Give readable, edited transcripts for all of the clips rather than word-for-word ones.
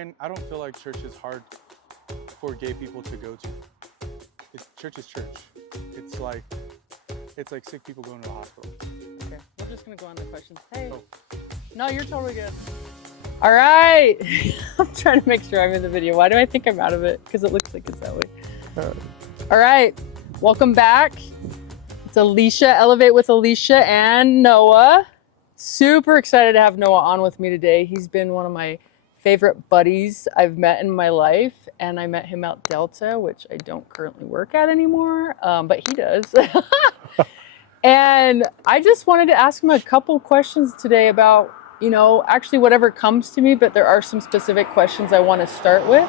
And I don't feel like church is hard for gay people to go to. Church is church. It's like sick people going to the hospital. Okay, we're just gonna go on to questions. Hey. Oh. No, you're totally good. All right. I'm trying to make sure I'm in the video. Why do I think I'm out of it? Because it looks like it's that way. All right. Welcome back. It's Alicia, Elevate with Alicia and Noah. Super excited to have Noah on with me today. He's been one of my favorite buddies I've met in my life, and I met him out Delta, which I don't currently work at anymore, but he does. And I just wanted to ask him a couple questions today about, actually whatever comes to me, but there are some specific questions I want to start with,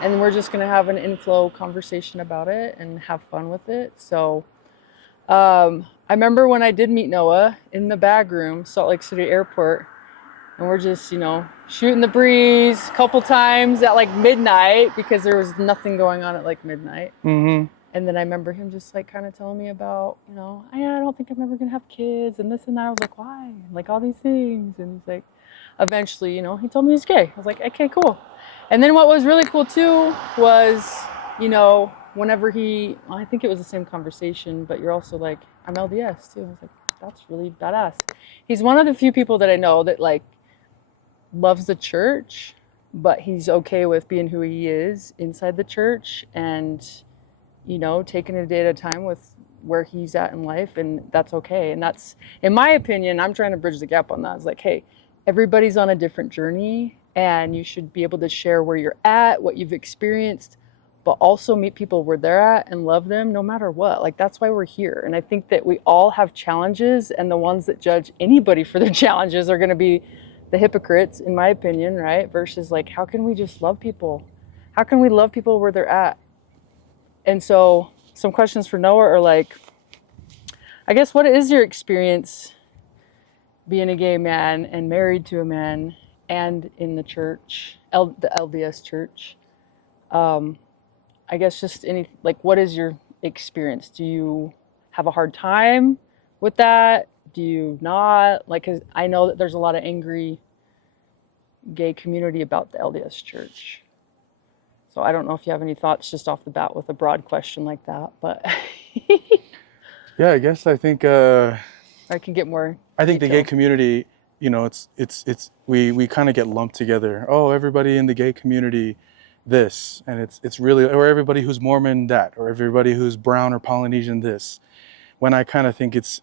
and we're just going to have an inflow conversation about it and have fun with it. So I remember when I did meet Noah in the bag room, Salt Lake City Airport, and we're just, shooting the breeze a couple times at like midnight because there was nothing going on at like midnight. Mm-hmm. And then I remember him just like kind of telling me about, I don't think I'm ever going to have kids and this and that. I was like, why? Like all these things. And he's like, eventually, he told me he's gay. I was like, okay, cool. And then what was really cool too was, whenever I think it was the same conversation, but you're also like, I'm LDS too. I was like, that's really badass. He's one of the few people that I know that like loves the church, but he's okay with being who he is inside the church and, taking it a day at a time with where he's at in life, and that's okay. And that's, in my opinion, I'm trying to bridge the gap on that. It's like, hey, everybody's on a different journey, and you should be able to share where you're at, what you've experienced, but also meet people where they're at and love them no matter what. Like, that's why we're here. And I think that we all have challenges, and the ones that judge anybody for their challenges are going to be the hypocrites, in my opinion, right? Versus like, how can we just love people? How can we love people where they're at? And so some questions for Noah are like, I guess, what is your experience being a gay man and married to a man and in the church, the LDS church? I guess just what is your experience? Do you have a hard time with that? Do you not? Like, 'cause I know that there's a lot of angry gay community about the LDS church. So I don't know if you have any thoughts just off the bat with a broad question like that, but Yeah, I guess I think I can get more. I think the gay community, we kind of get lumped together. Oh, everybody in the gay community, this, and it's really, or everybody who's Mormon, that, or everybody who's brown or Polynesian, this. When I kind of think it's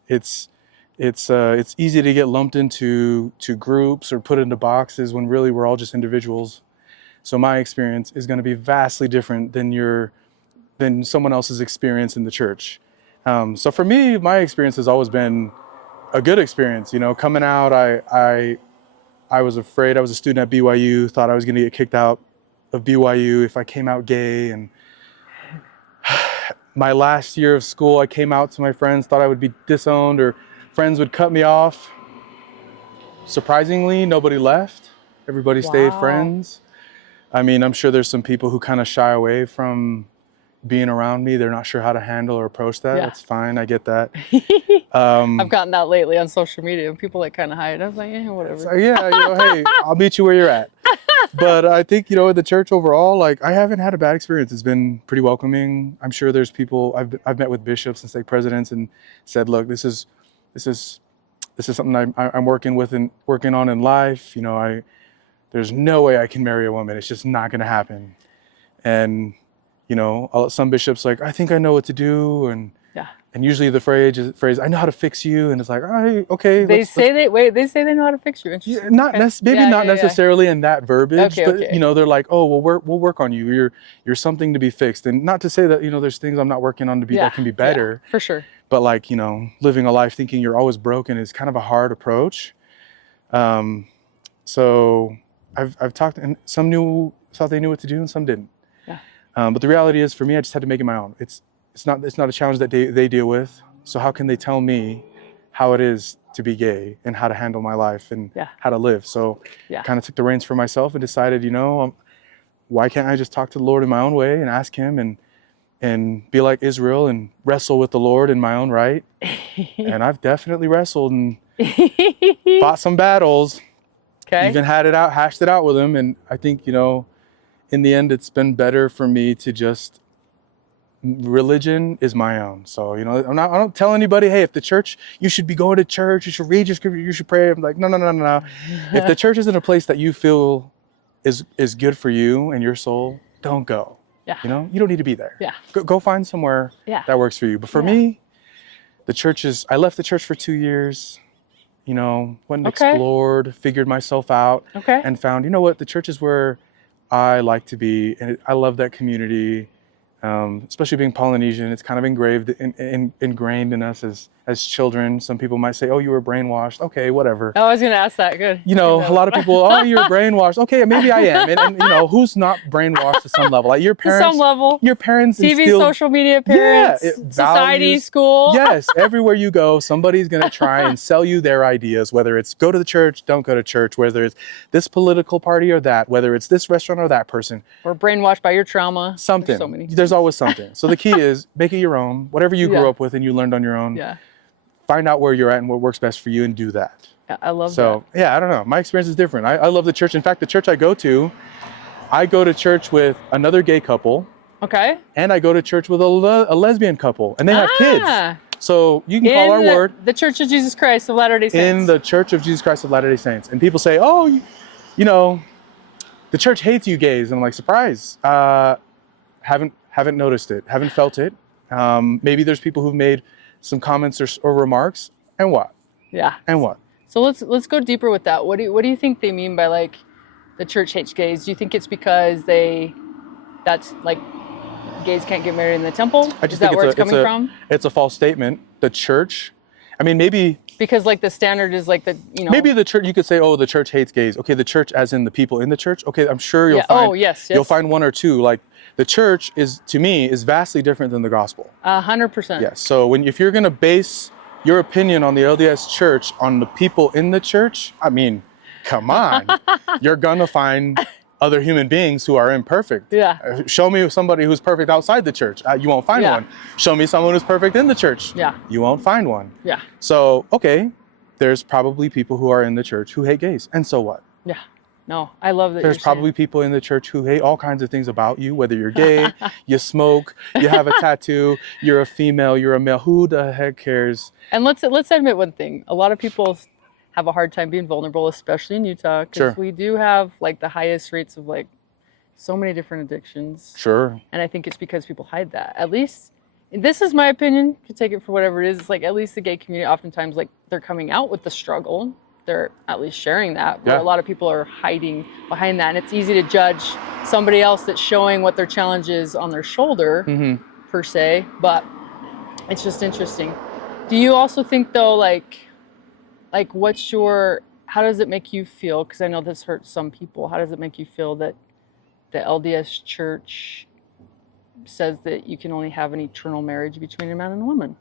easy to get lumped into groups or put into boxes when really we're all just individuals. So my experience is going to be vastly different than someone else's experience in the church. So for me, my experience has always been a good experience. Coming out, I was afraid. I was a student at BYU, thought I was going to get kicked out of BYU if I came out gay. And my last year of school, I came out to my friends, thought I would be disowned or friends would cut me off. Surprisingly, nobody left. Everybody stayed friends. I mean, I'm sure there's some people who kind of shy away from being around me. They're not sure how to handle or approach that. Yeah. That's fine. I get that. I've gotten that lately on social media. People like kind of hide. I was like, whatever. So, yeah, hey, I'll meet you where you're at. But I think, in the church overall, like, I haven't had a bad experience. It's been pretty welcoming. I'm sure there's people, I've met with bishops and stake presidents and said, look, this is something I'm working on in life. There's no way I can marry a woman. It's just not going to happen. And, some bishops like, I think I know what to do. And usually the phrase, I know how to fix you. And it's like, all right, okay. They say they know how to fix you. Yeah, not necessarily in that verbiage, but they're like, oh, well, we'll work on you. You're something to be fixed. And not to say that, there's things I'm not working on that can be better. Yeah, for sure. But like, living a life thinking you're always broken is kind of a hard approach. So I've talked, and some thought they knew what to do and some didn't. Yeah. But the reality is, for me, I just had to make it my own. It's not a challenge that they deal with. So how can they tell me how it is to be gay and how to handle my life and how to live? So kind of took the reins for myself and decided, why can't I just talk to the Lord in my own way and ask him and be like Israel and wrestle with the Lord in my own right? And I've definitely wrestled and fought some battles. Okay. even had it out, hashed it out with him. And I think, you know, in the end, it's been better for me to just, religion is my own. So, you know, I don't tell anybody, hey, if the church, you should be going to church, you should read your scripture, you should pray. I'm like, no, no, no, no, no. If the church isn't a place that you feel is good for you and your soul, don't go. Yeah. You know, you don't need to be there. Yeah. Go find somewhere Yeah. that works for you. But for me, the church is, I left the church for 2 years, you know, went and explored, figured myself out, and found, you know what, the church is where I like to be. And I love that community. Especially being Polynesian, it's kind of ingrained in us as children. Some people might say, oh, you were brainwashed. Okay, whatever. I was going to ask that. Good. You know, a lot of people, oh, you're brainwashed. Okay, maybe I am. And you know, who's not brainwashed to some level? Like your parents. To some level. Your parents TV, instilled, social media, parents, society, values, school. Yes, everywhere you go, somebody's going to try and sell you their ideas, whether it's go to the church, don't go to church, whether it's this political party or that, whether it's this restaurant or that person. Or brainwashed by your trauma. Something. There's so many. There's always something. So the key is make it your own. Whatever you grew up with and you learned on your own. Yeah. Find out where you're at and what works best for you and do that. Yeah, I love that. So yeah, I don't know. My experience is different. I love the church. In fact, the church I go to church with another gay couple. Okay. And I go to church with a lesbian couple, and they have kids. So you can call our word. The Church of Jesus Christ of Latter-day Saints. In the Church of Jesus Christ of Latter-day Saints. And people say, oh, you know, the church hates you gays. And I'm like, surprise. Haven't noticed it. Haven't felt it. Maybe there's people who've made some comments or remarks. And what? Yeah. And what? So let's go deeper with that. What do you think they mean by like the church hates gays? Do you think it's because that's like gays can't get married in the temple? Is that where it's coming from? It's a false statement. The church, I mean, maybe because like the standard is like the, you know, maybe the church, you could say, oh, the church hates gays. Okay, the church as in the people in the church. Okay, I'm sure you'll find you'll find one or two. Like the church is, to me, is vastly different than the gospel. 100%. Yes. So if you're gonna base your opinion on the LDS church on the people in the church, I mean, come on, you're gonna find other human beings who are imperfect. Yeah. Show me somebody who's perfect outside the church. You won't find one. Show me someone who's perfect in the church. Yeah. You won't find one. Yeah. So, okay, there's probably people who are in the church who hate gays. And so what? Yeah. No, I love that. There's probably people in the church who hate all kinds of things about you, whether you're gay, you smoke, you have a tattoo, you're a female, you're a male. Who the heck cares? And let's admit one thing. A lot of people have a hard time being vulnerable, especially in Utah, because we do have like the highest rates of like so many different addictions. Sure. And I think it's because people hide that. At least, this is my opinion. You can take it for whatever it is. It's like at least the gay community, oftentimes, like they're coming out with the struggle. They're at least sharing that. But a lot of people are hiding behind that. And it's easy to judge somebody else that's showing what their challenge is on their shoulder, per se. But it's just interesting. Do you also think though, like how does it make you feel? Because I know this hurts some people. How does it make you feel that the LDS church says that you can only have an eternal marriage between a man and a woman?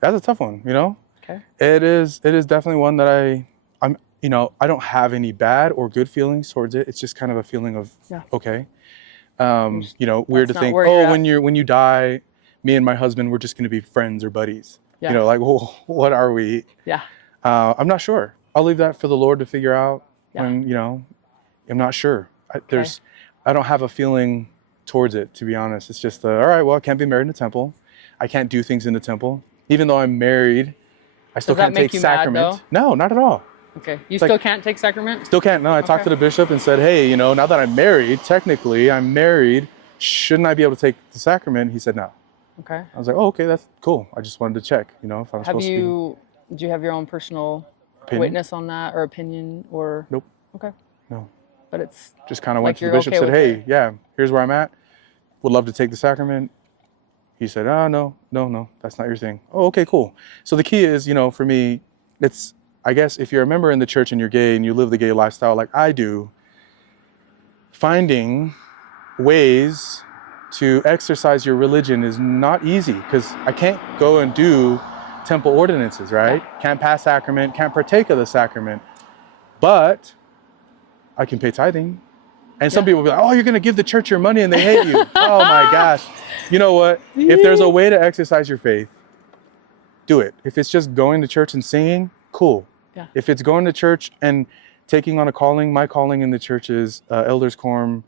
That's a tough one, you know? Okay. It is definitely one that I'm, you know, I don't have any bad or good feelings towards it. It's just kind of a feeling of, okay. You know, weird to think, oh, when you die, me and my husband, we're just going to be friends or buddies. You know, like, well, what are we? Yeah. I'm not sure. I'll leave that for the Lord to figure out when, you know, I'm not sure. I don't have a feeling towards it, to be honest. It's just, all right, well, I can't be married in the temple. I can't do things in the temple. Even though I'm married, I still can't take sacrament. No, not at all. Okay. You still can't take sacrament? Still can't. No, I talked to the bishop and said, hey, you know, now that I'm married, technically I'm married, shouldn't I be able to take the sacrament? He said no. Okay. I was like, oh, okay, that's cool. I just wanted to check, you know, if I'm supposed to be. Do you have your own personal witness on that or opinion or? Nope. Okay. No. But it's just kind of went to the bishop, said, hey, here's where I'm at. Would love to take the sacrament. He said, oh, no, that's not your thing. Oh, okay, cool. So the key is, you know, for me, it's, I guess if you're a member in the church and you're gay and you live the gay lifestyle like I do, finding ways to exercise your religion is not easy because I can't go and do temple ordinances, right? Can't pass sacrament, can't partake of the sacrament, but I can pay tithing. And some people will be like, oh, you're going to give the church your money and they hate you. Oh my gosh. You know what? If there's a way to exercise your faith, do it. If it's just going to church and singing, cool. Yeah. If it's going to church and taking on a calling. My calling in the church is elders quorum,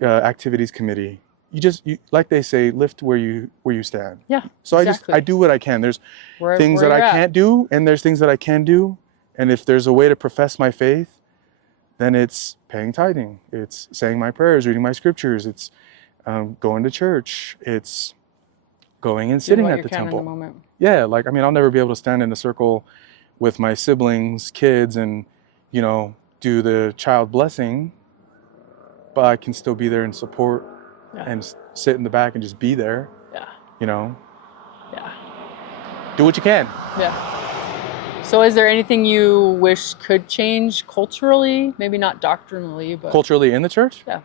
activities committee. You like they say, lift where you stand. Yeah. So exactly. I do what I can. There's things where that I you're at. can't do, and there's things that I can do. And if there's a way to profess my faith, then it's paying tithing. It's saying my prayers, reading my scriptures. It's going to church. It's going and sitting at the temple. In the moment. Yeah, like, I mean, I'll never be able to stand in a circle with my siblings, kids, and, you know, do the child blessing, but I can still be there and support and sit in the back and just be there. Yeah. You know? Yeah. Do what you can. Yeah. So is there anything you wish could change culturally? Maybe not doctrinally, but... Culturally in the church? Yeah.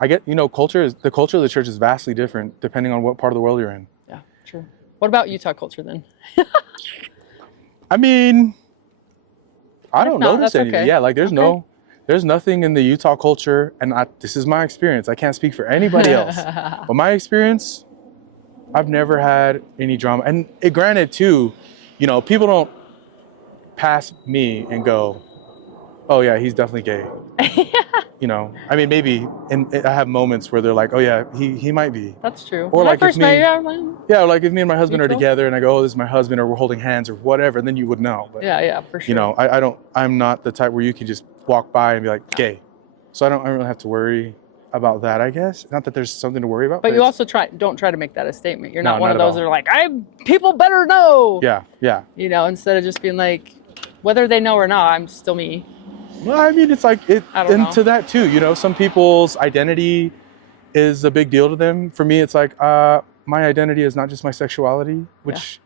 I get, you know, the culture of the church is vastly different depending on what part of the world you're in. Yeah, true. What about Utah culture then? I mean, I don't notice anything. Okay. Yeah, like there's nothing in the Utah culture, and this is my experience. I can't speak for anybody else, but my experience, I've never had any drama. And granted too, you know, people don't pass me and go, "Oh yeah, he's definitely gay." You know, I mean, maybe, and I have moments where they're like, "Oh yeah, he might be." That's true. Or when like I first met you, like if me and my husband are Mutual. together, and I go, "Oh, this is my husband," or we're holding hands, or whatever, then you would know. But, yeah, for sure. you know, I'm not the type where you can just walk by and be like, "Gay," so I don't really have to worry about that. I guess not that there's something to worry about. But you also don't try to make that a statement. You're not one of not those that are like, people better know. Yeah. You know, instead of just being like, whether they know or not, I'm still me. Well, I mean, it's like I don't know. to that too. You know, some people's identity is a big deal to them. For me, it's like my identity is not just my sexuality, which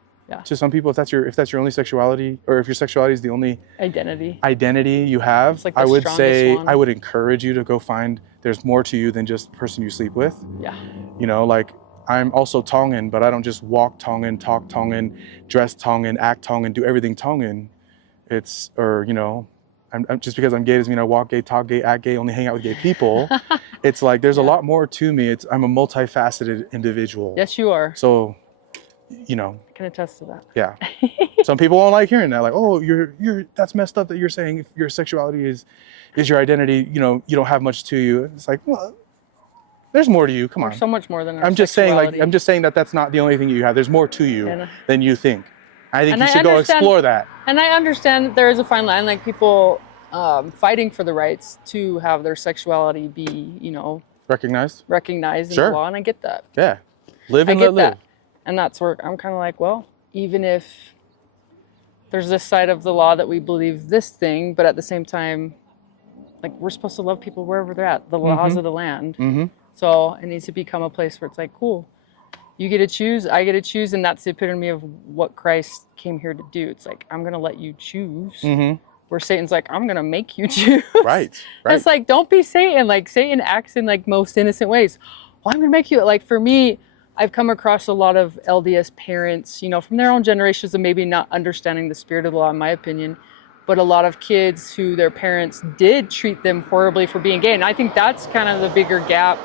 to some people, if that's your only sexuality, or if your sexuality is the only identity you have, like I would say one. I would encourage you to go find. There's more to you than just the person you sleep with. Yeah. You know, like I'm also Tongan, but I don't just walk Tongan, talk Tongan, dress Tongan, act Tongan, do everything Tongan. You know. I'm just because I'm gay doesn't mean I walk gay, talk gay, act gay, only hang out with gay people. It's like there's a lot more to me. I'm a multifaceted individual. Yes, you are. So, you know. I can attest to that. Yeah. Some people won't like hearing that. Like, oh, you're that's messed up that you're saying if your sexuality is your identity. You know, you don't have much to you. It's like, well, there's more to you. Come on. There's so much more than I'm just saying that that's not the only thing you have. There's more to you than you think. I think you should go explore that. And I understand that there is a fine line, like people fighting for the rights to have their sexuality be, you know, recognized in the law, and I get that. Yeah, live and let live. And that's where I'm kind of like, well, even if there's this side of the law that we believe this thing, but at the same time, like we're supposed to love people wherever they're at, the laws of the land. Mm-hmm. So it needs to become a place where it's like, cool. You get to choose, I get to choose, and that's the epitome of what Christ came here to do. It's like, I'm going to let you choose. Mm-hmm. Where Satan's like, I'm going to make you choose. Right. It's like, don't be Satan. Like, Satan acts in like most innocent ways. Well, I'm going to make you, like, for me, I've come across a lot of LDS parents, you know, from their own generations and maybe not understanding the spirit of the law, in my opinion, but a lot of kids who their parents did treat them horribly for being gay. And I think that's kind of the bigger gap.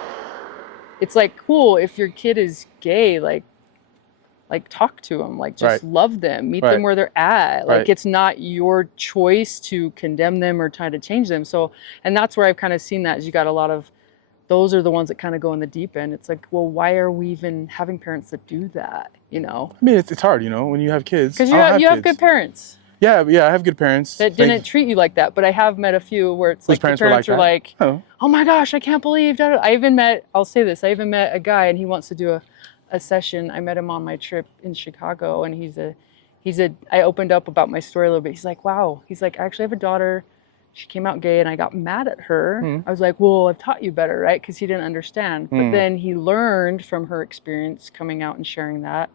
It's like, cool, if your kid is gay, like talk to them, like just love them, meet them where they're at. Like it's not your choice to condemn them or try to change them. So, and that's where I've kind of seen that is you got a lot of, those are the ones that kind of go in the deep end. It's like, well, why are we even having parents that do that? You know? I mean, it's hard, you know, when you have kids. Because you have good parents. Yeah, I have good parents. That didn't treat you like that, but I have met a few where it's like the parents are like, oh my gosh, I can't believe that. I even met a guy and he wants to do a session. I met him on my trip in Chicago and I opened up about my story a little bit. He's like, wow. He's like, I actually have a daughter. She came out gay and I got mad at her. I was like, well, I've taught you better, right? Because he didn't understand. But then he learned from her experience coming out and sharing that.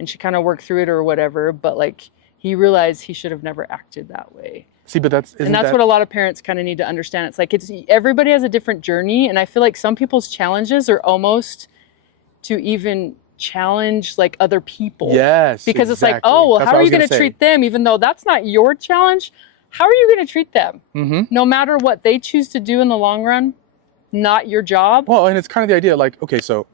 And she kind of worked through it or whatever. But like, he realized he should have never acted that way. See, but that's what a lot of parents kind of need to understand. It's like everybody has a different journey, and I feel like some people's challenges are almost to even challenge like other people. Yes, because it's like, oh, well, how are you going to treat them, even though that's not your challenge? How are you going to treat them? Mm-hmm. No matter what they choose to do in the long run, not your job. Well, and it's kind of the idea, like, okay, so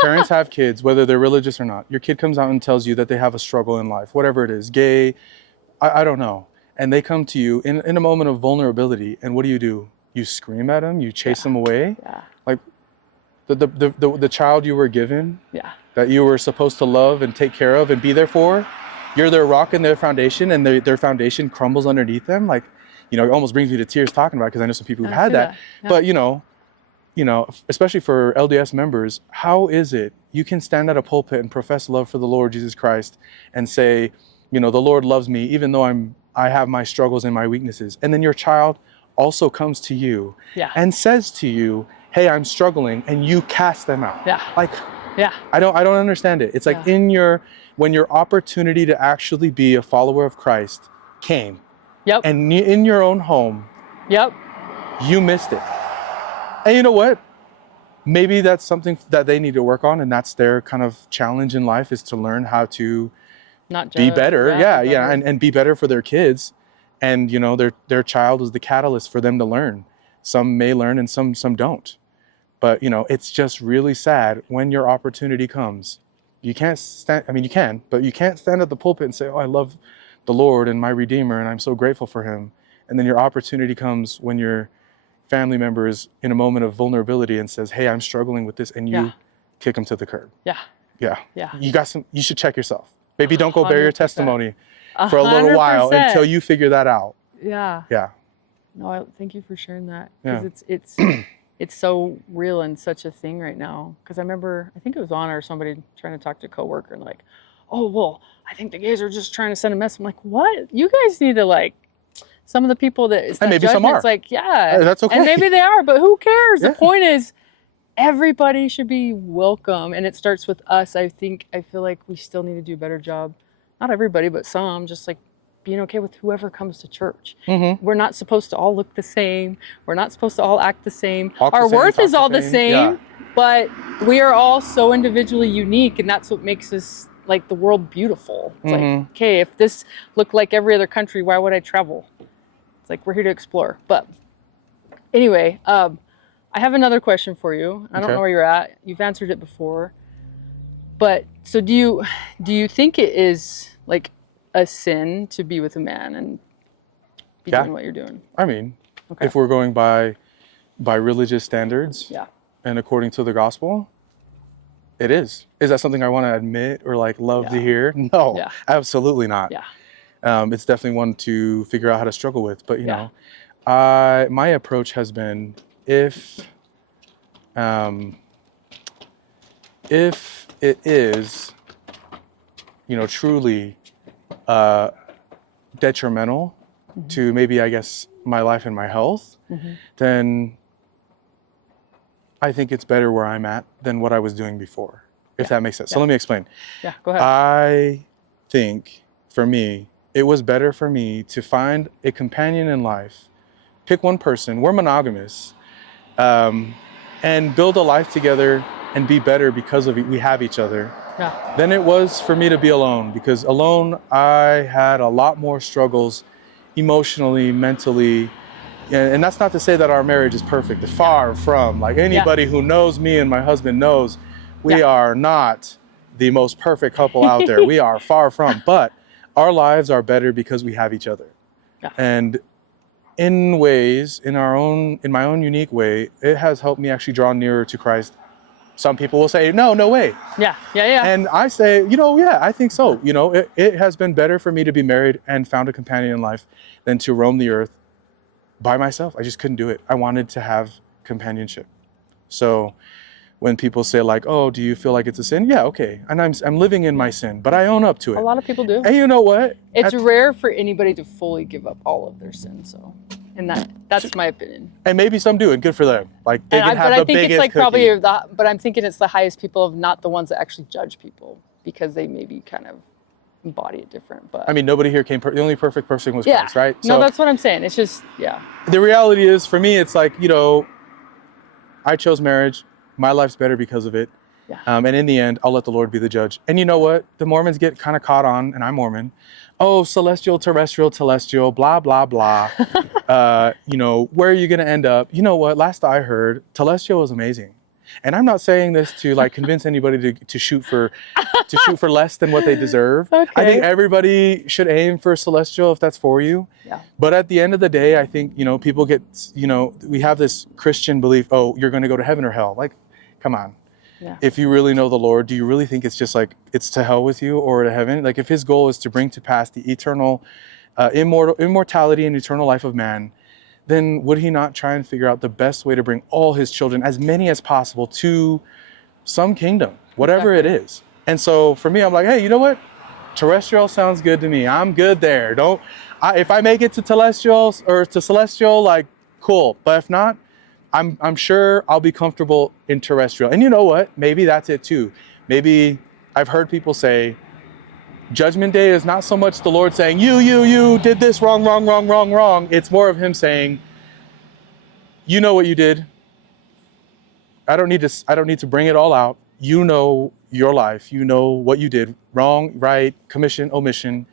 parents have kids, whether they're religious or not. Your kid comes out and tells you that they have a struggle in life, whatever it is, gay, I don't know. and they come to you in a moment of vulnerability, and what do? You scream at them, you chase them away. Yeah. Like the child you were given, Yeah. that you were supposed to love and take care of and be there for, you're their rock and their foundation, and their foundation crumbles underneath them. Like, it almost brings me to tears talking about it, because I know some people who've had that. Yeah. But especially for LDS members, how is it you can stand at a pulpit and profess love for the Lord Jesus Christ and say, the Lord loves me even though I have my struggles and my weaknesses, and then your child also comes to you and says to you, hey, I'm struggling, and you cast them out. Like, I don't understand it. It's like when your opportunity to actually be a follower of Christ came, and in your own home, you missed it. And you know what? Maybe that's something that they need to work on, and that's their kind of challenge in life, is to learn how to not be better. Be better. And be better for their kids. And their child is the catalyst for them to learn. Some may learn and some don't. But it's just really sad when your opportunity comes. You can't stand, you can, but you can't stand at the pulpit and say, oh, I love the Lord and my Redeemer, and I'm so grateful for him. And then your opportunity comes when your family member is in a moment of vulnerability and says, hey, I'm struggling with this, and you kick them to the curb. Yeah. You should check yourself. Maybe don't go bear your testimony for a little while until you figure that out. Yeah. No, thank you for sharing that, because it's so real and such a thing right now. Because I remember, I think it was Anna or somebody trying to talk to a coworker and like, oh, well, I think the gays are just trying to send a message. I'm like, what? You guys need to some of the people that it's and maybe some are. It's like, that's okay. And maybe they are, but who cares? The point is, everybody should be welcome, and it starts with us. I feel like we still need to do a better job. Not everybody, but some, just like being okay with whoever comes to church. We're not supposed to all look the same. We're not supposed to all act the same. Our worth is all the same, but we are all so individually unique, and that's what makes us like the world beautiful. It's like, okay, if this looked like every other country, why would I travel? It's like, we're here to explore. But anyway, I have another question for you. I don't know where you're at. You've answered it before. But so do you think it is like a sin to be with a man and be doing what you're doing? I mean, if we're going by religious standards and according to the gospel, it is. Is that something I want to admit or love to hear? No, absolutely not. It's definitely one to figure out how to struggle with. But my approach has been, if it is, truly detrimental to maybe, I guess, my life and my health, then I think it's better where I'm at than what I was doing before, if that makes sense. So let me explain. Yeah, go ahead. I think, for me, it was better for me to find a companion in life, pick one person, we're monogamous, and build a life together and be better because we have each other, than it was for me to be alone. Because alone, I had a lot more struggles emotionally, mentally. And that's not to say that our marriage is perfect. Far from. Like, anybody who knows me and my husband knows we are not the most perfect couple out there. We are far from. But our lives are better because we have each other. And in ways, in my own unique way, it has helped me actually draw nearer to Christ. Some people will say, no way. Yeah. And I say, I think so. It has been better for me to be married and found a companion in life than to roam the earth by myself. I just couldn't do it. I wanted to have companionship. So when people say oh, do you feel like it's a sin? Yeah, okay. And I'm living in my sin, but I own up to it. A lot of people do. And you know what? It's rare for anybody to fully give up all of their sins. So, and that's my opinion. And maybe some do, and good for them. They can have the biggest it's cookie. probably but I'm thinking it's the highest people of not the ones that actually judge people, because they maybe kind of embody it different. But nobody here came, the only perfect person was Christ, right? So, no, that's what I'm saying. It's just, the reality is, for me, it's I chose marriage. My life's better because of it. And in the end, I'll let the Lord be the judge. And you know what? The Mormons get kind of caught on, and I'm Mormon. Oh, celestial, terrestrial, telestial, blah, blah, blah. Where are you going to end up? You know what? Last I heard, telestial is amazing. And I'm not saying this to like convince anybody to shoot for less than what they deserve. Okay. I think everybody should aim for celestial if that's for you. Yeah. But at the end of the day, I think, people get, we have this Christian belief, oh, you're going to go to heaven or hell. Like, come on. Yeah. If you really know the Lord, do you really think it's just like it's to hell with you or to heaven? Like if his goal is to bring to pass the eternal immortality and eternal life of man, then would he not try and figure out the best way to bring all his children, as many as possible, to some kingdom, whatever it is? And so for me, I'm like, hey, you know what? Terrestrial sounds good to me. I'm good there. If I make it to celestial, like cool. But if not, I'm sure I'll be comfortable in terrestrial. And you know what? Maybe that's it too. Maybe I've heard people say, Judgment Day is not so much the Lord saying, you did this wrong. It's more of him saying, you know what you did. I don't need to bring it all out. You know your life. You know what you did. Wrong, right, commission, omission.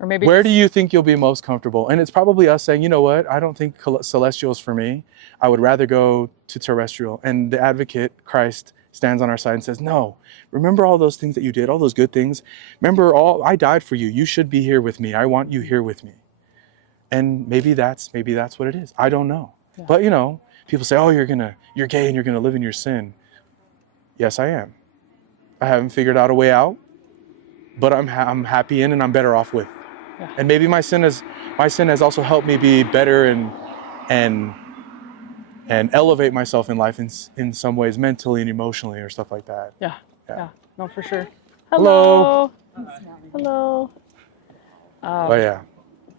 Or maybe where do you think you'll be most comfortable? And it's probably us saying, you know what? I don't think celestial is for me. I would rather go to terrestrial. And the advocate, Christ, stands on our side and says, no, remember all those things that you did, all those good things. Remember I died for you. You should be here with me. I want you here with me. And maybe that's what it is. I don't know. Yeah. But people say, oh, you're gay and you're going to live in your sin. Yes, I am. I haven't figured out a way out, but I'm happy in and I'm better off with. Yeah. And maybe my sin has also helped me be better and elevate myself in life in some ways, mentally and emotionally or stuff like that. Yeah. No, for sure. Hello. Hello. Oh yeah.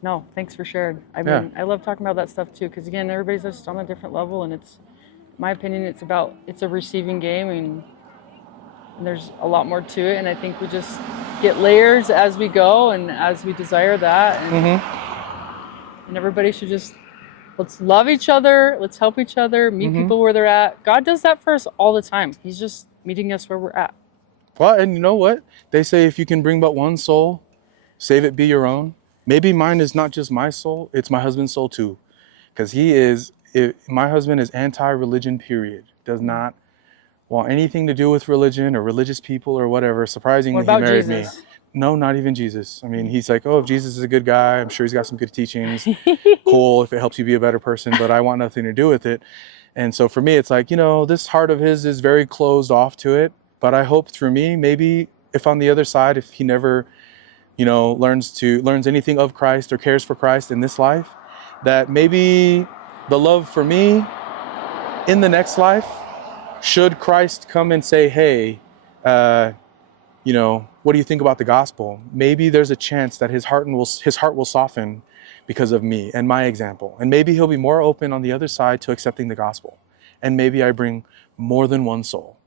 No, thanks for sharing. I mean, I love talking about that stuff too, because again, everybody's just on a different level, and it's, in my opinion, it's a receiving game, and there's a lot more to it. And I think we just get layers as we go and as we desire that, and everybody should just, let's love each other, let's help each other, meet people where they're at. God does that for us all the time. He's just meeting us where we're at. Well, and you know what? They say if you can bring but one soul, save it be your own. Maybe mine is not just my soul, it's my husband's soul too. Because my husband is anti-religion, period. Does not want anything to do with religion or religious people or whatever. Surprisingly, he married me. No, not even Jesus. I mean, he's like, oh, if Jesus is a good guy, I'm sure he's got some good teachings. Cool, if it helps you be a better person, but I want nothing to do with it. And so for me, it's like, this heart of his is very closed off to it. But I hope through me, maybe if on the other side, if he never, learns anything of Christ or cares for Christ in this life, that maybe the love for me in the next life, should Christ come and say, hey, what do you think about the gospel? Maybe there's a chance that his heart will soften because of me and my example. And maybe he'll be more open on the other side to accepting the gospel. And maybe I bring more than one soul.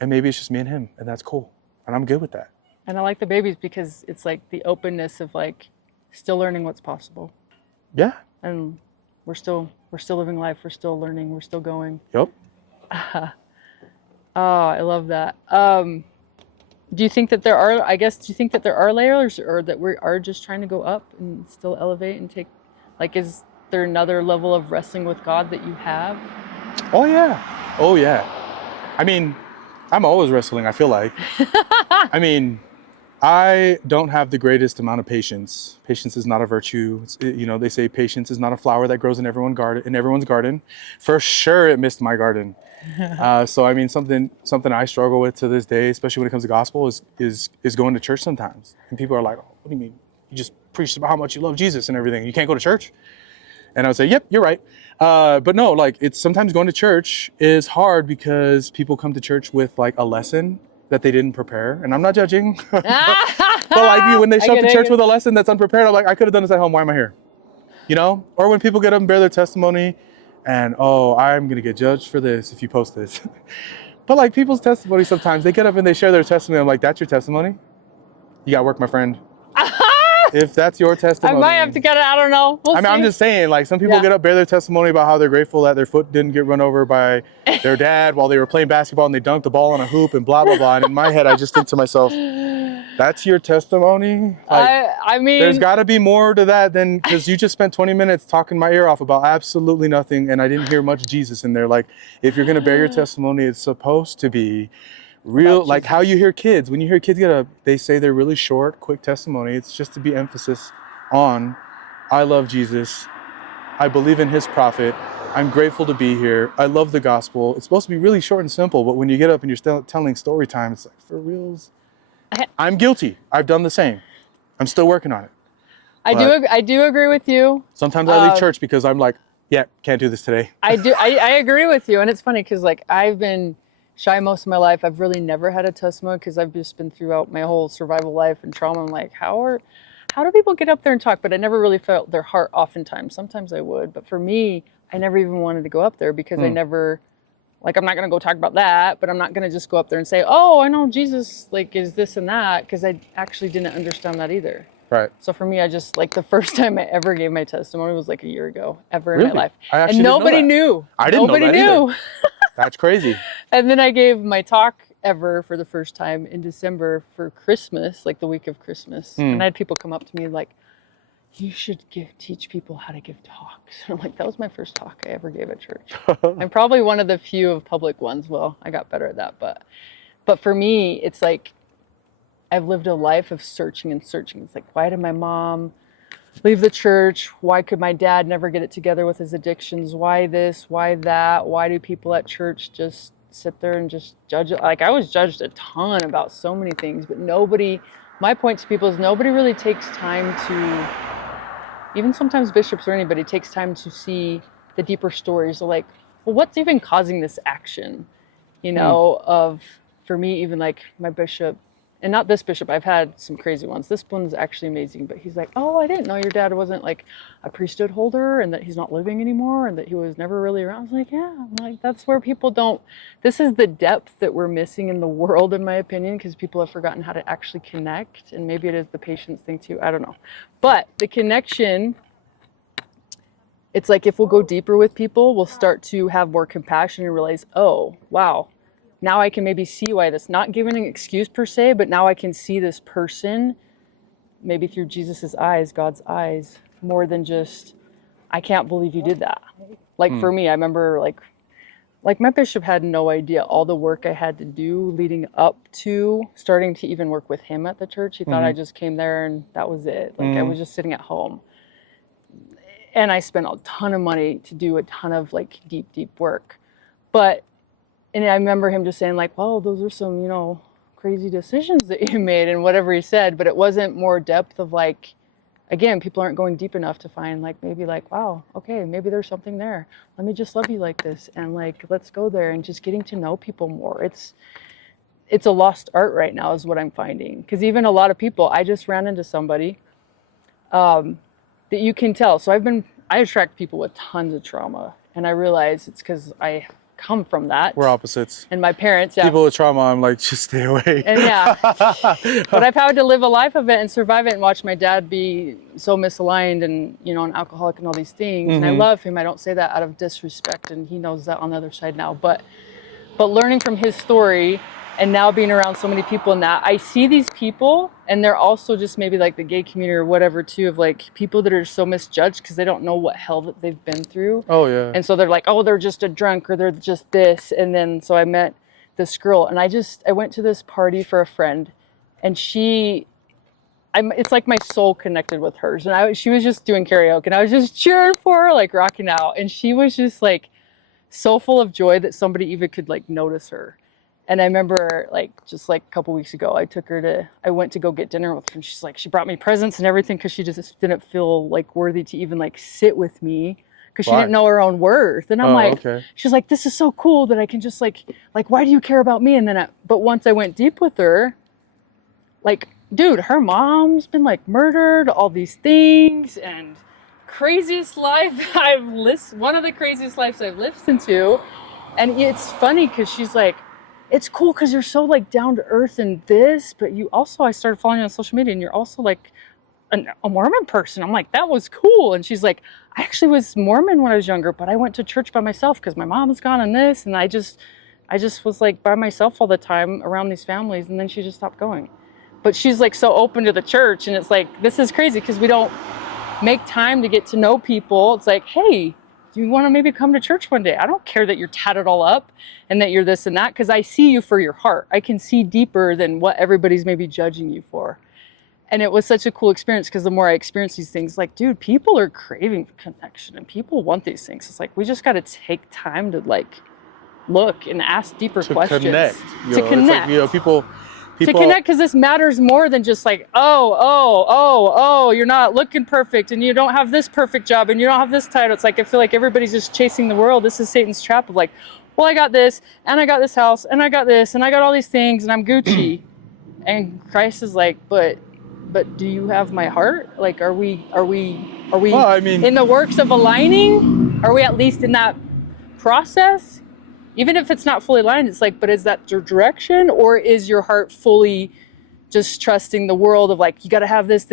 And maybe it's just me and him, and that's cool. And I'm good with that. And I like the babies because it's like the openness of like still learning what's possible. Yeah. And we're still living life. We're still learning. We're still going. Yep. Oh, I love that. Do you think that there are layers, or that we are just trying to go up and still elevate and take, like, is there another level of wrestling with God that you have? Oh yeah. I mean, I'm always wrestling, I feel like. I mean, I don't have the greatest amount of patience. Patience is not a virtue. They say patience is not a flower that grows in everyone's garden. For sure, it missed my garden. So I mean, something I struggle with to this day, especially when it comes to gospel, is going to church sometimes. And people are like, oh, what do you mean? You just preached about how much you love Jesus and everything. You can't go to church? And I would say, yep, you're right. But no, like, it's sometimes going to church is hard because people come to church with like a lesson that they didn't prepare. And I'm not judging. But like when they show up to church with a lesson that's unprepared, I'm like, I could have done this at home. Why am I here? Or when people get up and bear their testimony and, oh, I'm going to get judged for this if you post this. But like people's testimony, sometimes they get up and they share their testimony. I'm like, that's your testimony? You got to work, my friend. If that's your testimony. I might have to get it. I don't know. We'll see. I'm just saying, like, some people get up, bear their testimony about how they're grateful that their foot didn't get run over by their dad while they were playing basketball and they dunked the ball on a hoop and blah, blah, blah. And in my head, I just think to myself, That's your testimony? Like, I there's mean, got to be more to that than, because you just spent 20 minutes talking my ear off about absolutely nothing, and I didn't hear much Jesus in there. Like, if you're going to bear your testimony, it's supposed to be real, about like how Jesus. you hear kids. When you hear kids they say they're really short, quick testimony, it's just to be emphasis on, I love Jesus. I believe in his prophet. I'm grateful to be here. I love the gospel. It's supposed to be really short and simple, but when you get up and you're still telling story time, it's like, for reals? I'm guilty. I've done the same. I'm still working on it. But I do agree with you. sometimes I leave church because I'm like, yeah, can't do this today. I agree with you, and it's funny because like I've been shy most of my life. I've really never had a testimony because I've just been throughout my whole survival life and trauma. I'm like, how do people get up there and talk? But I never really felt their heart. Oftentimes, sometimes I would, but for me, I never even wanted to go up there because I never, like, I'm not gonna go talk about that, but I'm not gonna just go up there and say, oh, I know Jesus like is this and that, because I actually didn't understand that either. Right. So for me, I just, like, the first time I ever gave my testimony was like a year ago, ever in Really? my life. I actually And didn't know nobody that. knew. I didn't know Nobody that knew. either. That's crazy. And then I gave my talk ever for the first time in December for Christmas, like the week of Christmas. And I had people come up to me like, you should teach people how to give talks. And I'm like, that was my first talk I ever gave at church. I'm probably one of the few of public ones. Well, I got better at that, but for me, it's like I've lived a life of searching and searching. It's like, why did my mom leave the church? Why could my dad never get it together with his addictions? Why this? Why that? Why do people at church just sit there and just judge it? Like, I was judged a ton about so many things, but my point to people is nobody really takes time to, even sometimes bishops or anybody takes time to see the deeper stories of like, well, what's even causing this action? For me, even like my bishop, and not this bishop, I've had some crazy ones. This one's actually amazing, but he's like, oh, I didn't know your dad wasn't like a priesthood holder and that he's not living anymore and that he was never really around. I was like, yeah, like that's where people don't, this is the depth that we're missing in the world, in my opinion, because people have forgotten how to actually connect. And maybe it is the patience thing too, I don't know. But the connection, it's like if we'll go deeper with people, we'll start to have more compassion and realize, oh, wow, now I can maybe see why this, not giving an excuse per se, but now I can see this person maybe through Jesus's eyes, God's eyes, more than just, I can't believe you did that. Like for me, I remember like my bishop had no idea all the work I had to do leading up to starting to even work with him at the church. He thought I just came there and that was it. Like I was just sitting at home. And I spent a ton of money to do a ton of like deep work. And I remember him just saying like, well, those are some, crazy decisions that you made and whatever he said, but it wasn't more depth of like, again, people aren't going deep enough to find like, maybe like, wow, okay, maybe there's something there. Let me just love you like this. And like, let's go there, and just getting to know people more. It's a lost art right now is what I'm finding. Because even a lot of people, I just ran into somebody that you can tell. So I attract people with tons of trauma, and I realize it's because I come from that. We're opposites. And my parents, yeah. People with trauma, I'm like, just stay away. And yeah. But I've had to live a life of it and survive it and watch my dad be so misaligned and, an alcoholic and all these things. And I love him. I don't say that out of disrespect, and he knows that on the other side now. But learning from his story and now being around so many people in that, I see these people, and they're also just maybe like the gay community or whatever too, of like people that are so misjudged because they don't know what hell that they've been through. Oh yeah. And so they're like, oh, they're just a drunk, or they're just this. And then so I met this girl, and I went to this party for a friend, and it's like my soul connected with hers. And she was just doing karaoke, and I was just cheering for her, like rocking out. And she was just like so full of joy that somebody even could like notice her. And I remember just a couple weeks ago, I went to go get dinner with her, and she brought me presents and everything because she just didn't feel like worthy to even like sit with me because she didn't know her own worth. And I'm okay. She's like, this is so cool that I can just like, why do you care about me? And then, but once I went deep with her, like, dude, her mom's been like murdered, all these things, and craziest life one of the craziest lives I've listened to. And it's funny because she's like, it's cool because you're so like down to earth and this, but you also, I started following you on social media, and you're also like a Mormon person. I'm like, that was cool. And she's like, I actually was Mormon when I was younger, but I went to church by myself because my mom's gone and this, and I just was like by myself all the time around these families. And then she just stopped going. but she's like so open to the church, and it's like, this is crazy because we don't make time to get to know people. It's like, hey, do you want to maybe come to church one day? I don't care that you're tatted all up and that you're this and that, because I see you for your heart. I can see deeper than what everybody's maybe judging you for. And it was such a cool experience, because the more I experienced these things, like, dude, people are craving connection and people want these things. It's like, we just got to take time to like look and ask deeper questions. Connect. To connect. It's like, people to connect, because this matters more than just like, oh, you're not looking perfect and you don't have this perfect job and you don't have this title. It's like, I feel like everybody's just chasing the world. This is Satan's trap of like, well, I got this and I got this house and I got this and I got all these things and I'm Gucci. And Christ is like, but do you have my heart? Like, are we well, I mean, in the works of aligning? Are we at least in that process? Even if it's not fully aligned, it's like, but is that your direction, or is your heart fully just trusting the world of like, you got to have this,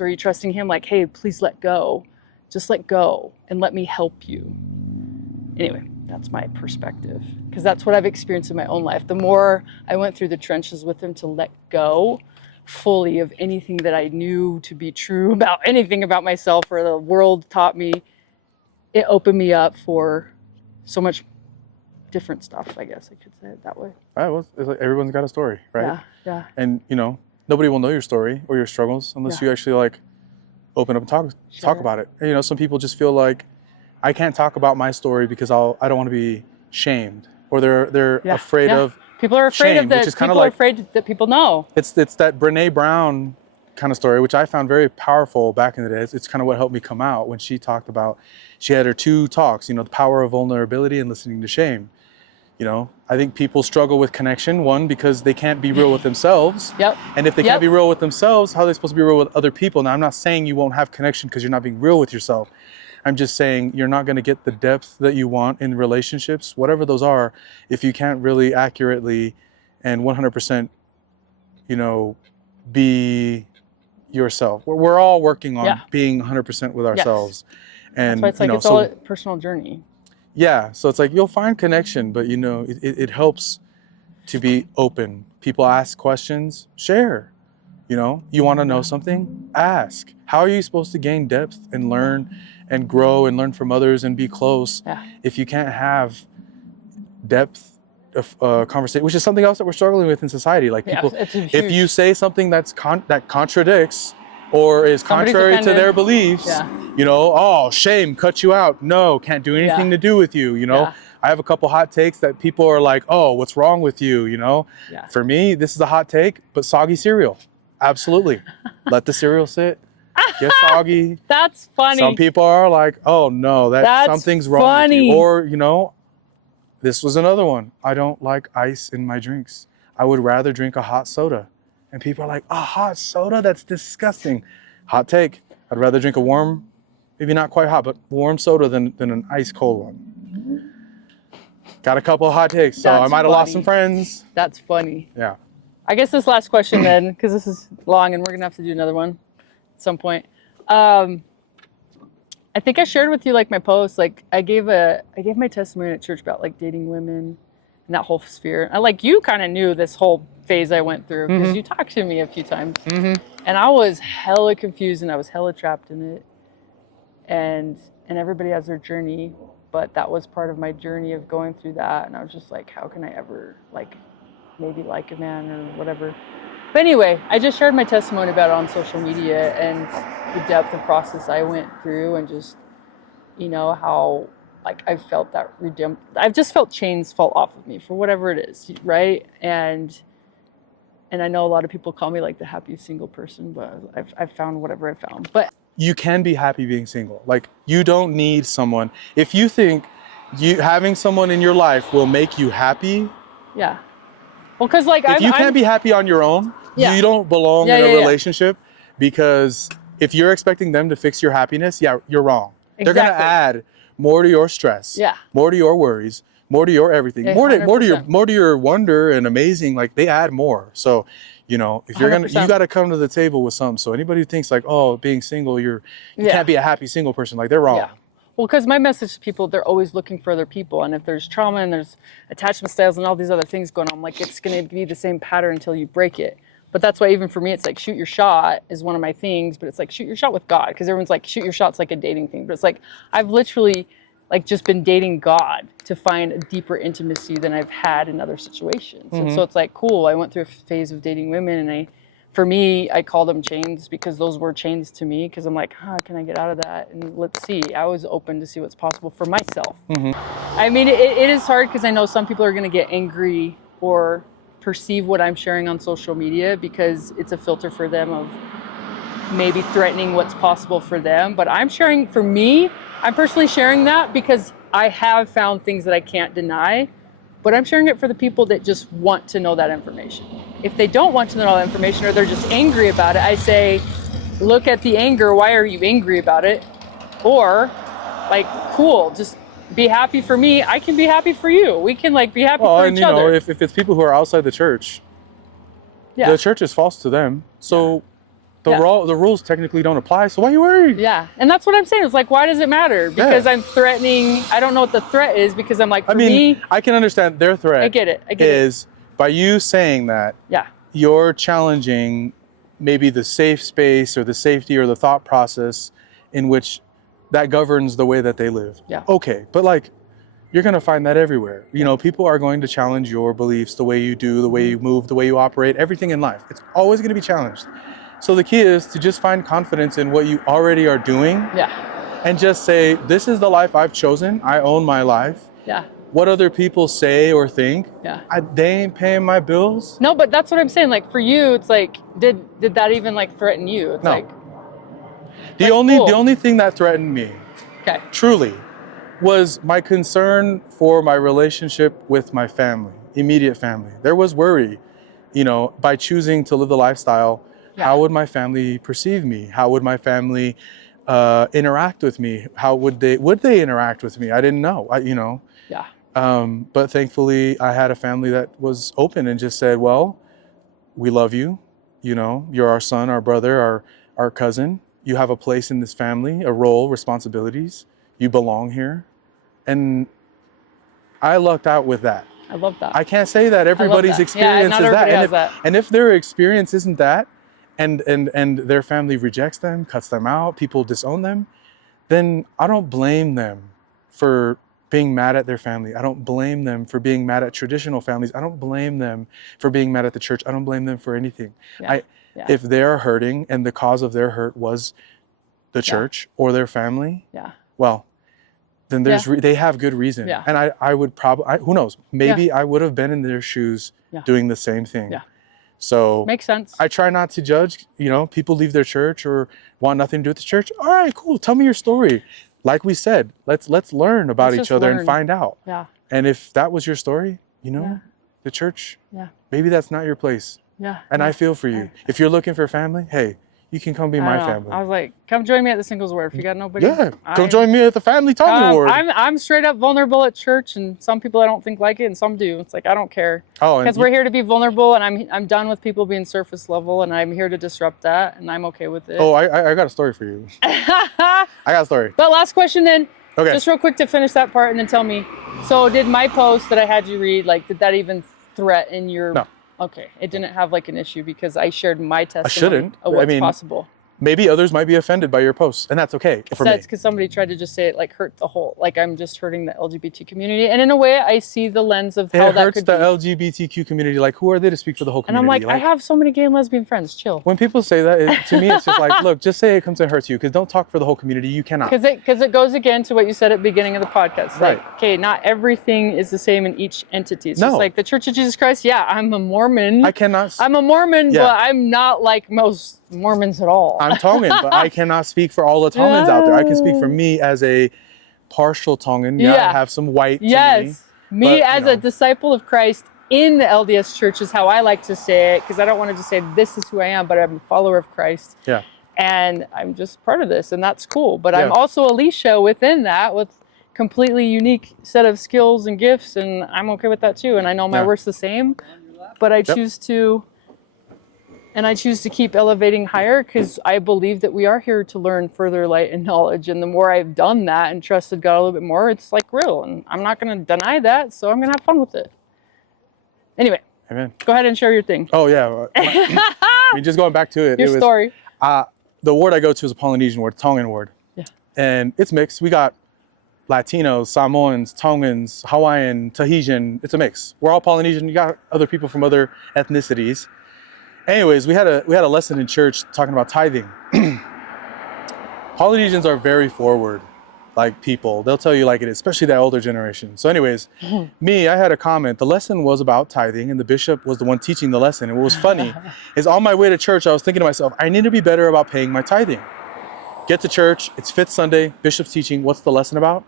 or are you trusting him like, hey, please let go, just let go and let me help you? Anyway, that's my perspective, because that's what I've experienced in my own life. The more I went through the trenches with him to let go fully of anything that I knew to be true about anything about myself or the world taught me, it opened me up for so much different stuff, I guess I could say it that way. Well, it's like everyone's got a story, right? Yeah. And nobody will know your story or your struggles unless you actually like open up and talk about it. And, some people just feel like, I can't talk about my story because I don't want to be shamed, or they're afraid of people are afraid shame, of that. Which is kind People of are afraid that people know. It's that Brene Brown kind of story, which I found very powerful back in the day. It's kind of what helped me come out when she talked about, she had her 2 talks, the power of vulnerability and listening to shame. I think people struggle with connection, one, because they can't be real with themselves. Yep. And if they can't be real with themselves, how are they supposed to be real with other people? Now, I'm not saying you won't have connection because you're not being real with yourself. I'm just saying you're not going to get the depth that you want in relationships, whatever those are, if you can't really accurately and 100%, be yourself. We're all working on being 100% with ourselves. Yes. And that's why it's like, it's all a personal journey. Yeah, so it's like you'll find connection, but it helps to be open. People ask questions, share. You want to know something, ask. How are you supposed to gain depth and learn and grow and learn from others and be close if you can't have depth of conversation, which is something else that we're struggling with in society. Like people, if you say something that contradicts or is contrary to their beliefs, oh, shame, cut you out. No, can't do anything to do with you. I have a couple hot takes that people are like, oh, what's wrong with you? For me, this is a hot take, but soggy cereal. Absolutely. Let the cereal sit. Get soggy. That's funny. Some people are like, oh no, that's something's wrong with you. Or, this was another one. I don't like ice in my drinks. I would rather drink a hot soda. And people are like, a hot soda? That's disgusting. Hot take. I'd rather drink a warm, maybe not quite hot, but warm soda than an ice cold one. Got a couple of hot takes, so I might have lost some friends. That's funny. Yeah. I guess this last question then, because this is long and we're gonna have to do another one at some point. I think I shared with you like my post, like I gave my testimony at church about like dating women and that whole sphere. I like, you kind of knew this whole phase I went through because you talked to me a few times, and I was hella confused and I was hella trapped in it. And everybody has their journey, but that was part of my journey of going through that. And I was just like, how can I ever like maybe like a man or whatever? But anyway, I just shared my testimony about it on social media and the depth of process I went through, and just, how like I felt that I've just felt chains fall off of me for whatever it is, right? And I know a lot of people call me like the happy single person, but I've found whatever I found. But you can be happy being single. Like, you don't need someone. If you think having someone in your life will make you happy. Yeah. Well, because like if you can't be happy on your own, you don't belong in a relationship, because if you're expecting them to fix your happiness, you're wrong. Exactly. They're going to add more to your stress, more to your worries, more to your everything, more to your wonder and amazing. Like, they add more. So, if you're 100%. You got to come to the table with something. So anybody who thinks like, oh, being single, you can't be a happy single person, like, they're wrong. Yeah. Well, because my message to people, they're always looking for other people. And if there's trauma and there's attachment styles and all these other things going on, like, it's going to be the same pattern until you break it. But that's why even for me, it's like shoot your shot is one of my things, but it's like shoot your shot with God, because everyone's like shoot your shot's like a dating thing, but it's like I've literally like just been dating God to find a deeper intimacy than I've had in other situations. And so it's like, cool, I went through a phase of dating women, and for me, I call them chains because those were chains to me, because I'm like, how can I get out of that? And let's see. I was open to see what's possible for myself. I mean, it is hard because I know some people are going to get angry or perceive what I'm sharing on social media because it's a filter for them of maybe threatening what's possible for them. But I'm sharing, for me, I'm personally sharing that because I have found things that I can't deny, but I'm sharing it for the people that just want to know that information. If they don't want to know that information or they're just angry about it, I say, look at the anger. Why are you angry about it? Or like, cool, just be happy for me. I can be happy for you. We can like be happy for each other. If it's people who are outside the church, the church is false to them. So the rules technically don't apply. So why are you worried? Yeah. And that's what I'm saying. It's like, why does it matter? Because I'm threatening. I don't know what the threat is, because I'm like, for me, I can understand their threat. I get it. Is by you saying that, you're challenging maybe the safe space or the safety or the thought process in which that governs the way that they live. Yeah. Okay. But like, you're going to find that everywhere. You know, people are going to challenge your beliefs, the way you do, the way you move, the way you operate, everything in life. It's always going to be challenged. So the key is to just find confidence in what you already are doing. Yeah. And just say, this is the life I've chosen. I own my life. Yeah. What other people say or think, they ain't paying my bills. No, but that's what I'm saying. Like for you, it's like, did that even like threaten you? It's like, the only thing that threatened me, truly, was my concern for my relationship with my family, immediate family. There was worry, you know, by choosing to live the lifestyle. How would my family perceive me? How would my family interact with me? How would they interact with me? I didn't know, but thankfully I had a family that was open and just said, well, we love you. You know, you're our son, our brother, our cousin. You have a place in this family, a role, responsibilities. You belong here. And I lucked out with that. I love that. I can't say that everybody's experience is that. And if their experience isn't that, and their family rejects them, cuts them out, people disown them, then I don't blame them for being mad at their family. I don't blame them for being mad at traditional families. I don't blame them for being mad at the church. I don't blame them for anything. If they're hurting and the cause of their hurt was the church or their family, well, then they have good reason. And I would probably, who knows, maybe I would have been in their shoes doing the same thing. So makes sense. I try not to judge, you know, people leave their church or want nothing to do with the church. All right, cool. Tell me your story. Like we said, let's learn about each other and find out. And if that was your story, you know, the church, maybe that's not your place. And I feel for you. If you're looking for family, hey, you can come be my family. I was like, come join me at the Singles Word. If you got nobody, come join me at the Family Talking Award. I'm straight up vulnerable at church, and some people I don't think like it, and some do. It's like I don't care, because we're here to be vulnerable, and I'm done with people being surface level, and I'm here to disrupt that, and I'm okay with it. Oh, I got a story for you. I got a story. But last question then. Okay. Just real quick to finish that part, and then tell me. So did my post that I had you read, like, did that even threaten your? No. Okay, it didn't have like an issue because I shared my testimony of what's possible. Maybe others might be offended by your posts, and that's okay for me. That's because somebody tried to just say it like hurt the whole, like I'm just hurting the LGBT community. And in a way, I see the lens of how that could be. It hurts the LGBTQ community. Like, who are they to speak for the whole community? And I'm like, I have so many gay and lesbian friends. Chill. When people say that, to me, it's just like, look, just say it comes and hurts you, because don't talk for the whole community. You cannot. Because it goes again to what you said at the beginning of the podcast. Right. Like, okay, not everything is the same in each entity. It's just like the Church of Jesus Christ. Yeah, I'm a Mormon. I'm a Mormon, but I'm not like most Mormons at all. I'm Tongan, but I cannot speak for all the Tongans out there. I can speak for me as a partial Tongan. I have some white to me as a disciple of Christ in the LDS church is how I like to say it, because I don't want to just say this is who I am, but I'm a follower of Christ. And I'm just part of this, and that's cool. But I'm also Alicia within that, with completely unique set of skills and gifts, and I'm okay with that too. And I know my work's the same, but I choose to. And I choose to keep elevating higher, because I believe that we are here to learn further light and knowledge. And the more I've done that and trusted God a little bit more, it's like real. And I'm not going to deny that. So I'm going to have fun with it. Anyway, Amen. Go ahead and share your thing. Oh, yeah. I mean, just going back to it. Your it was, story. The ward I go to is a Polynesian ward, Tongan ward. Yeah. And it's mixed. We got Latinos, Samoans, Tongans, Hawaiian, Tahitian. It's a mix. We're all Polynesian. You got other people from other ethnicities. Anyways, we had a lesson in church talking about tithing. Polynesians are very forward, like people. They'll tell you like it is, especially that older generation. So anyways, I had a comment. The lesson was about tithing and the bishop was the one teaching the lesson. And what was funny is on my way to church, I was thinking to myself, I need to be better about paying my tithing. Get to church, it's fifth Sunday, bishop's teaching. What's the lesson about?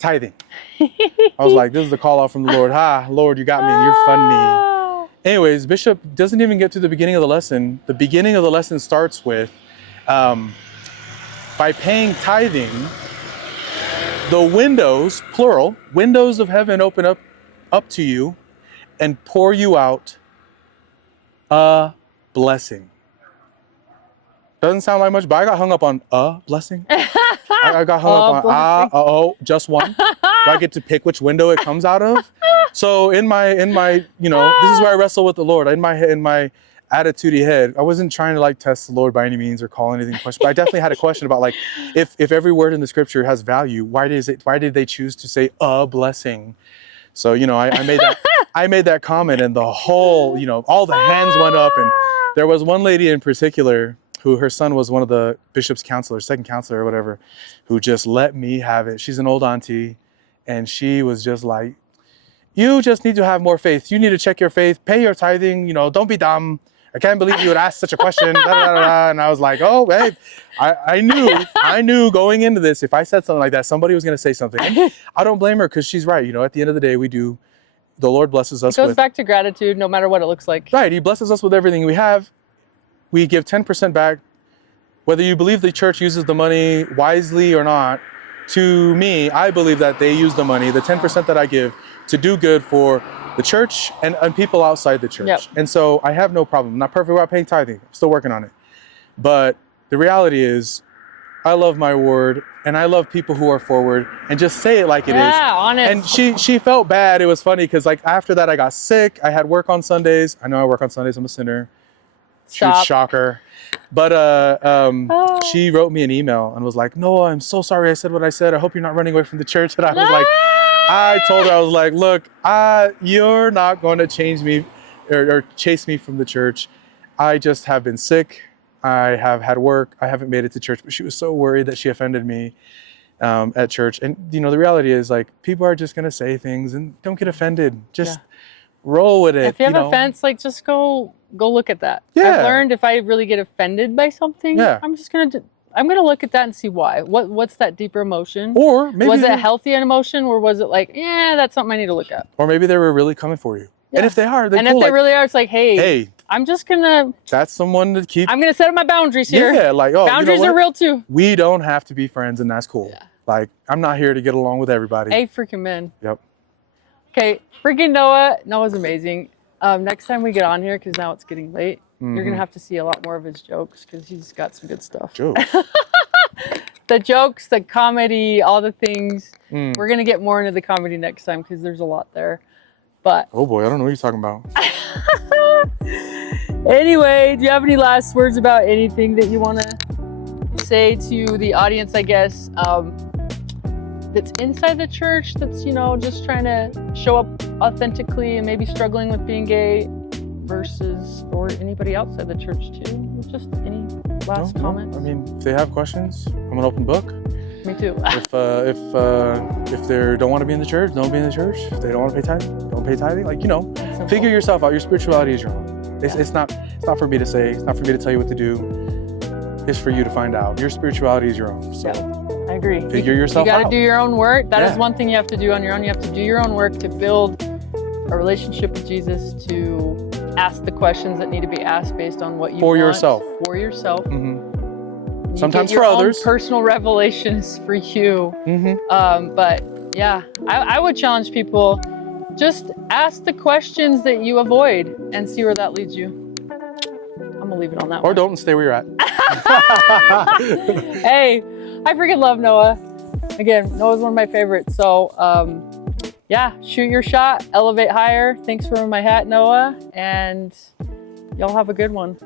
Tithing. I was like, this is the call out from the Lord. Lord, you got me, you're funny. Anyways, bishop doesn't even get to the beginning of the lesson. The beginning of the lesson starts with, by paying tithing, the windows, plural, windows of heaven open up to you and pour you out a blessing. Doesn't sound like much, but I got hung up on a blessing. I got hung up on just one. Do I get to pick which window it comes out of? So in my, this is where I wrestle with the Lord. In my attitude-y head, I wasn't trying to like test the Lord by any means or call anything question, but I definitely had a question about like, if every word in the scripture has value, why did they choose to say a blessing? So, I made that comment and the whole, all the hands went up, and there was one lady in particular who her son was one of the bishop's counselors, second counselor or whatever, who just let me have it. She's an old auntie, and she was just like, you just need to have more faith. You need to check your faith, pay your tithing, don't be dumb. I can't believe you would ask such a question. And I was like, oh, hey, I knew going into this, if I said something like that, somebody was going to say something. And I don't blame her, because she's right. At the end of the day, the Lord blesses us. It goes back to gratitude, no matter what it looks like. Right. He blesses us with everything we have. We give 10% back, whether you believe the church uses the money wisely or not. To me, I believe that they use the money, the 10% that I give, to do good for the church and people outside the church. Yep. And so I have no problem. I'm not perfect about paying tithing. I'm still working on it. But the reality is, I love my word, and I love people who are forward, and just say it like it is. Yeah, honest. And she felt bad. It was funny because like after that I got sick. I had work on Sundays. I know I work on Sundays. I'm a sinner. Stop. Shocker. But she wrote me an email and was like, Noah, I'm so sorry I said what I said. I hope you're not running away from the church. And I was like, I told her, I was like, look, you're not going to change me or chase me from the church. I just have been sick. I have had work. I haven't made it to church. But she was so worried that she offended me at church. And, the reality is, like, people are just going to say things, and don't get offended. Just roll with it. If you have offense, like, just go look at that. Yeah. I've learned if I really get offended by something, I'm just going to... I'm going to look at that and see why. What's that deeper emotion? Or maybe was it a healthy emotion, or was it like, that's something I need to look at? Or maybe they were really coming for you. Yeah. And if they are, if they really are, it's like, hey, I'm just going to... That's someone to keep... I'm going to set up my boundaries here. Yeah, like, boundaries are real too. We don't have to be friends, and that's cool. Yeah. Like, I'm not here to get along with everybody. Hey, freaking man. Yep. Okay, freaking Noah. Noah's amazing. Next time we get on here, because now it's getting late, you're going to have to see a lot more of his jokes, because he's got some good stuff. Jokes? The jokes, the comedy, all the things. We're going to get more into the comedy next time, because there's a lot there. But oh boy, I don't know what you're talking about. Anyway, do you have any last words about anything that you want to say to the audience, I guess, that's inside the church, that's, just trying to show up authentically and maybe struggling with being gay, versus, or anybody outside the church too? Just any last comments? I mean, if they have questions, I'm an open book. Me too. If they don't want to be in the church, don't be in the church. If they don't want to pay tithing, don't pay tithing. Like, figure yourself out. Your spirituality is your own. It's not for me to say. It's not for me to tell you what to do. It's for you to find out. Your spirituality is your own. So I agree. Figure yourself out. You got to do your own work. That is one thing you have to do on your own. You have to do your own work to build a relationship with Jesus, to ask the questions that need to be asked based on what you want. For yourself. Mm-hmm. Sometimes for others. Personal revelations for you. Mm-hmm. But yeah, I would challenge people, just ask the questions that you avoid and see where that leads you. I'm gonna leave it on that one. Or don't, and stay where you're at. Hey, I freaking love Noah. Again, Noah's one of my favorites. So yeah, shoot your shot, elevate higher. Thanks for my hat, Noah, and y'all have a good one.